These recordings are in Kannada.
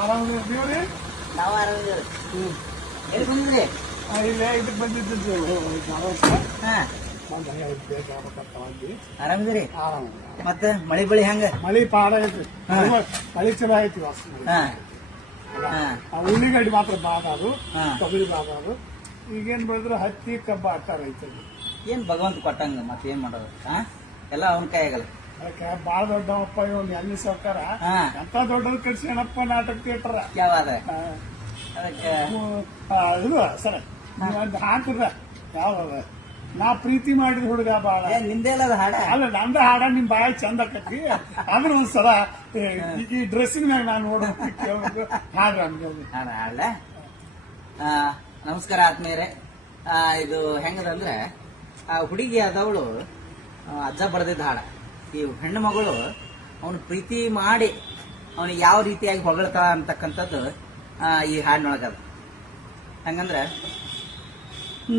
ಆರಾಮಿದ್ದೀವ್ರಿ ನಾವು ಆರಾಮಿದ್ದೀವಿ ಎಲ್ಲಿ ಬಂದಿದ್ರಿ? ಇಲ್ಲೇ ಇದಕ್ಕೆ ಬಂದಿದ್ದು ಹಾ. ಆರಾಮಿದ್ದೀರಿ ಮತ್ತೆ ಮಳಿ ಬಳಿ ಹೆಂಗ? ಮಳಿ ಪಾಡ ಐತ್ರಿ. ಮಳಿ ಚಲೋ ಐತಿ ಉಳ್ಳಿಗಡ್ಡಿ ಮಾತ್ರ ಬಾದ ಅದು. ಹಾ. ತೊಗರಿ ಬಾದ ಅದು. ಈಗೇನ್ ಬೆಳೆದ್ರು ಹತ್ತಿ ಕಬ್ಬ ಹಾಕ್ತಾರ ಐತಿ ಏನ್ ಭಗವಂತ ಕೊಟ್ಟಂಗ ಮತ್ತೆ ಏನ್ ಮಾಡೋದು? ಹಾ? ಎಲ್ಲ ಅವನ ಕೈಯಾಗಲ್ಲ. ಅದಕ್ಕೆ ಬಾಳ ದೊಡ್ಡವಪ್ಪ ಇವನ್ ಎಲ್ಲಿ ಸರ್ಕಾರ ಹಾ. ಎಂತ ದೊಡ್ಡದ್ ಕಟ್ಸ್ಯಣಪ್ಪ ನಾಟಕ ಥಿಯೇಟರ್ ಯಾವಾದ ಅದಕ್ಕೆ? ಇದು ಸರ. ಹಾಕ್ರ ಯಾವ್ದದ? ನಾ ಪ್ರೀತಿ ಮಾಡಿದ ಹುಡುಗ ಬಾಳ. ಅದು ಹಾಡ? ಅಲ್ಲ ನಂದ ಹಾಡ ನಿಮ್ ಬಾಳ ಚಂದ ಆಕತಿ. ಆದ್ರೆ ಒಂದ್ಸಲ ಏ, ಈ- ಈ ಡ್ರೆಸ್ಸಿನ ಮ್ಯಾಗ ನಾನು ನೋಡೋದು ಹಾಡ ಹಾಡ್ಲ? ಆ, ನಮಸ್ಕಾರ ಆತ್ಮೀಯರೇ. ಆ, ಇದು ಹೆಂಗದಂದ್ರೆ ಆ ಹುಡುಗಿ ಆದವಳು ಅಜ್ಜ ಬರೆದಿದ್ದ ಹಾಡ. ಈ ಹೆಣ್ಣು ಮಗಳು ಅವನು ಪ್ರೀತಿ ಮಾಡಿ ಅವನಿಗೆ ಯಾವ ರೀತಿಯಾಗಿ ಹೊಗಳ್ತಾಳ ಅಂತಕ್ಕಂಥದ್ದು ಈ ಹಾಡಿನೊಳಗದ ಹಂಗಂದ್ರೆ,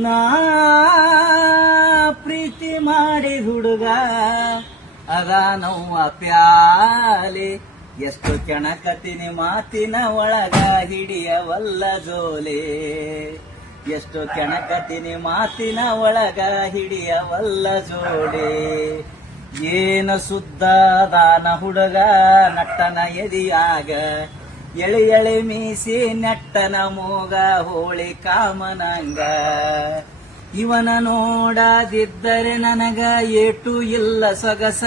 ನಾ ಪ್ರೀತಿ ಮಾಡಿ ಹುಡುಗ, ಅದ ನೋವ ಪ್ಯಾಲೆ. ಎಷ್ಟು ಕೆಣಕತಿನಿ ಮಾತಿನ ಒಳಗ ಹಿಡಿಯವಲ್ಲ ಜೋಲೆ. ಎಷ್ಟು ಕೆಣಕತಿನಿ ಮಾತಿನ ಒಳಗ ಹಿಡಿಯವಲ್ಲ ಜೋಲೆ. ಏನು ಸುದ್ದ ದಾನ ಹುಡುಗ ನಟ್ಟನ ಎದಿಯಾಗ, ಎಳಿ ಎಳಿ ಮೀಸಿ ನೆಟ್ಟನ ಮೂಗ ಹೋಳಿ ಕಾಮನಂಗ. ಇವನ ನೋಡಾದಿದ್ದರೆ ನನಗ ಏಟು ಇಲ್ಲ ಸೊಗಸ.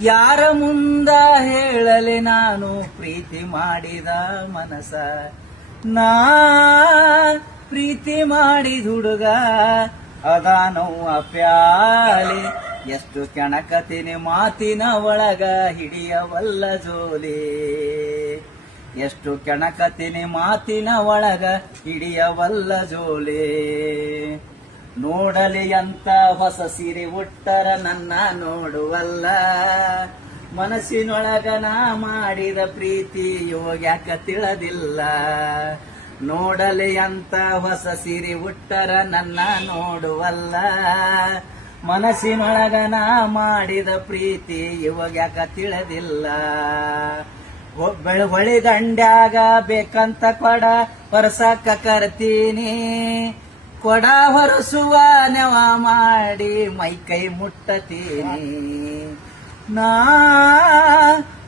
ಯಾರ ಮುಂದ ಹೇಳಲಿ ನಾನು ಪ್ರೀತಿ ಮಾಡಿದ ಮನಸ. ನಾ ಪ್ರೀತಿ ಮಾಡಿದ ಹುಡುಗ ಅದಾನೋ ಪ್ಯಾಲಿ ಎಷ್ಟು ಕೆಣಕತಿನಿ ಮಾತಿನ ಒಳಗ ಹಿಡಿಯವಲ್ಲ ಜೋಲಿ. ಎಷ್ಟು ಕೆಣಕತೀನಿ ಮಾತಿನ ಒಳಗ ಹಿಡಿಯವಲ್ಲ ಜೋಲಿ. ನೋಡಲಿ ಅಂತ ಹೊಸ ಸಿರಿ ಉಟ್ಟರ ನನ್ನ ನೋಡುವಲ್ಲ. ಮನಸ್ಸಿನೊಳಗ ನಾ ಮಾಡಿದ ಪ್ರೀತಿ ಯೋಗ್ಯಾಕ ತಿಳದಿಲ್ಲ. ನೋಡಲಿ ಅಂತ ಹೊಸ ಸಿರಿ ಉಟ್ಟರ ನನ್ನ ನೋಡುವಲ್ಲ. ಮನಸ್ಸಿನೊಳಗ ನಾ ಮಾಡಿದ ಪ್ರೀತಿ ಇವಾಗ್ಯಾಕ ತಿಳಿದಿಲ್ಲ. ಹೊ- ಬೆಳ ಹೊಳಿ ದಂಡ್ಯಾಗ ಬೇಕಂತ ಕೊಡ ಹೊರಸಕ್ಕ ಕರ್ತೀನಿ. ಕೊಡ ಹೊರಸುವ ನೆವ ಮಾಡಿ ಮೈ ಕೈ ಮುಟ್ಟತೀನಿ. ನಾ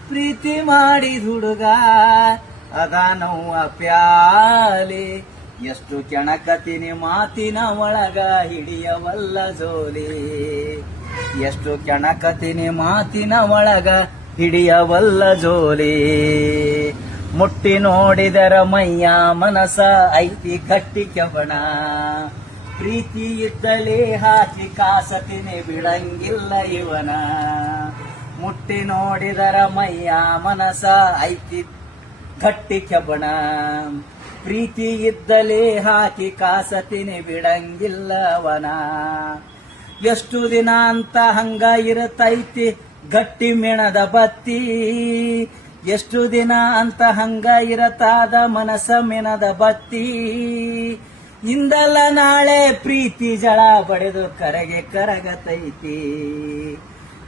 ಪ್ರೀತಿ ಮಾಡಿದ ಹುಡುಗ ಅದ ನೋವ ಪ್ಯಾಲಿ. ಎಷ್ಟು ಕೆಣಕತೀನಿ ಮಾತಿನ ಒಳಗ ಹಿಡಿಯವಲ್ಲ ಜೋಲಿ. ಎಷ್ಟು ಕೆಣಕತೀನಿ ಮಾತಿನ ಒಳಗ ಹಿಡಿಯವಲ್ಲ ಜೋಲಿ. ಮುಟ್ಟಿ ನೋಡಿದರ ಮೈಯ ಮನಸ ಐತಿ ಕಟ್ಟಿ ಕೆವಣ. ಪ್ರೀತಿ ಇದ್ದಲೇ ಹಾಕಿ ಕಾಸತಿನಿ ಬಿಡಂಗಿಲ್ಲ ಇವನ. ಮುಟ್ಟಿ ನೋಡಿದರ ಮೈಯ ಮನಸ ಐತಿ ಗಟ್ಟಿ ಕೆಬಣ ಪ್ರೀತಿ ಇದ್ದಲೇ ಹಾಕಿ ಕಾಸತಿನಿ ಬಿಡಂಗಿಲ್ಲವನ. ಎಷ್ಟು ದಿನ ಅಂತ ಹಂಗ ಇರತೈತಿ ಗಟ್ಟಿ ಮೆಣದ ಬತ್ತಿ. ಎಷ್ಟು ದಿನ ಅಂತ ಹಂಗ ಇರತಾದ ಮನಸ ಮೆಣದ ಬತ್ತಿ. ಇಂದಲ್ಲ ನಾಳೆ ಪ್ರೀತಿ ಜಳ ಬಡಿದು ಕರಗೆ ಕರಗತೈತಿ.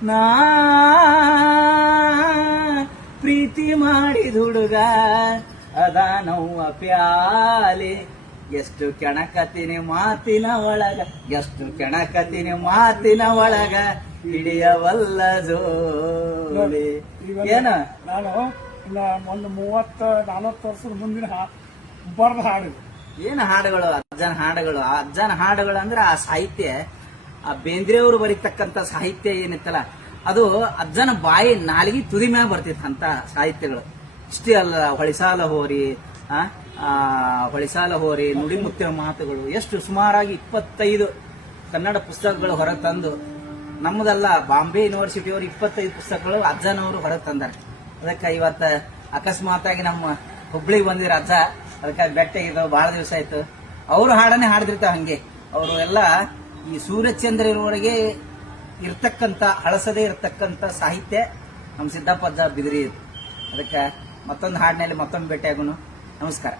ನಾ ಪ್ರೀತಿ ಮಾಡಿದ ಹುಡುಗ ಅದ ಪ್ಯಾಲಿ ಎಷ್ಟು ಕೆಣಕತಿನಿ ಮಾತಿನ ಒಳಗ ಎಷ್ಟು ಕೆಣಕತಿನಿ ಮಾತಿನ ಒಳಗ ಹಿಡಿಯವಲ್ಲ ಜೋಲಿ ಏನ? ನಾನು ಒಂದು ಮೂವತ್ತ ನಲವತ್ತು ವರ್ಷದ ಮುಂದಿನ ಬರ್ದ ಹಾಡು ಏನು ಹಾಡುಗಳು? ಅಜ್ಜನ ಹಾಡುಗಳು. ಆ ಅಜ್ಜನ ಹಾಡುಗಳು ಅಂದ್ರೆ ಆ ಸಾಹಿತ್ಯ. ಆ ಬೇಂದ್ರೆಯವರು ಬರೀತಕ್ಕಂತ ಸಾಹಿತ್ಯ ಏನಿತ್ತಲ್ಲ ಅದು ಅಜ್ಜನ ಬಾಯಿ ನಾಲಿಗೆ ತುದಿ ಮ್ಯಾಗ ಬರ್ತಿತ್ತು ಅಂತ ಸಾಹಿತ್ಯಗಳು. ಇಷ್ಟೇ ಅಲ್ಲ, ಹೊಳಿಸಾಲ ಹೋರಿ ಹೊಳಿಸಾಲ ಹೋರಿ, ನುಡಿಮುತ್ತಿನ ಮಾತುಗಳು. ಎಷ್ಟು ಸುಮಾರಾಗಿ ಇಪ್ಪತ್ತೈದು ಕನ್ನಡ ಪುಸ್ತಕಗಳು ಹೊರಗೆ ತಂದು, ನಮ್ಮದಲ್ಲ, ಬಾಂಬೆ ಯೂನಿವರ್ಸಿಟಿ ಅವರು ಇಪ್ಪತ್ತೈದು ಪುಸ್ತಕಗಳು ಅಜ್ಜನವರು ಹೊರಗೆ ತಂದಾರೆ. ಅದಕ್ಕೆ ಇವತ್ತು ಅಕಸ್ಮಾತಾಗಿ ನಮ್ಮ ಹುಬ್ಳಿಗೆ ಬಂದಿರ ಅಜ್ಜ, ಅದಕ್ಕೆ ಬೆಟ್ಟಾಗಿದ್ದು ಬಹಳ ದಿವಸ ಆಯ್ತು. ಅವರು ಹಾಡನ್ನೇ ಹಾಡ್ದಿರ್ತಾವ ಹಂಗೆ. ಅವರು ಎಲ್ಲ ಈ ಸೂರ್ಯಚಂದ್ರ ಇರುವವರೆಗೆ ಇರ್ತಕ್ಕಂತ ಹಳಸದೇ ಇರತಕ್ಕಂತ ಸಾಹಿತ್ಯ ನಮ್ಮ ಸಿದ್ದಪ್ಪ ಅಜ್ಜ ಬಿದಿರಿ ಅದಕ್ಕೆ ಮತ್ತೊಂದು ಹಾಡಿನಲ್ಲಿ ಮತ್ತೊಂದು ಭೇಟಿಯಾಗೋಣ ನಮಸ್ಕಾರ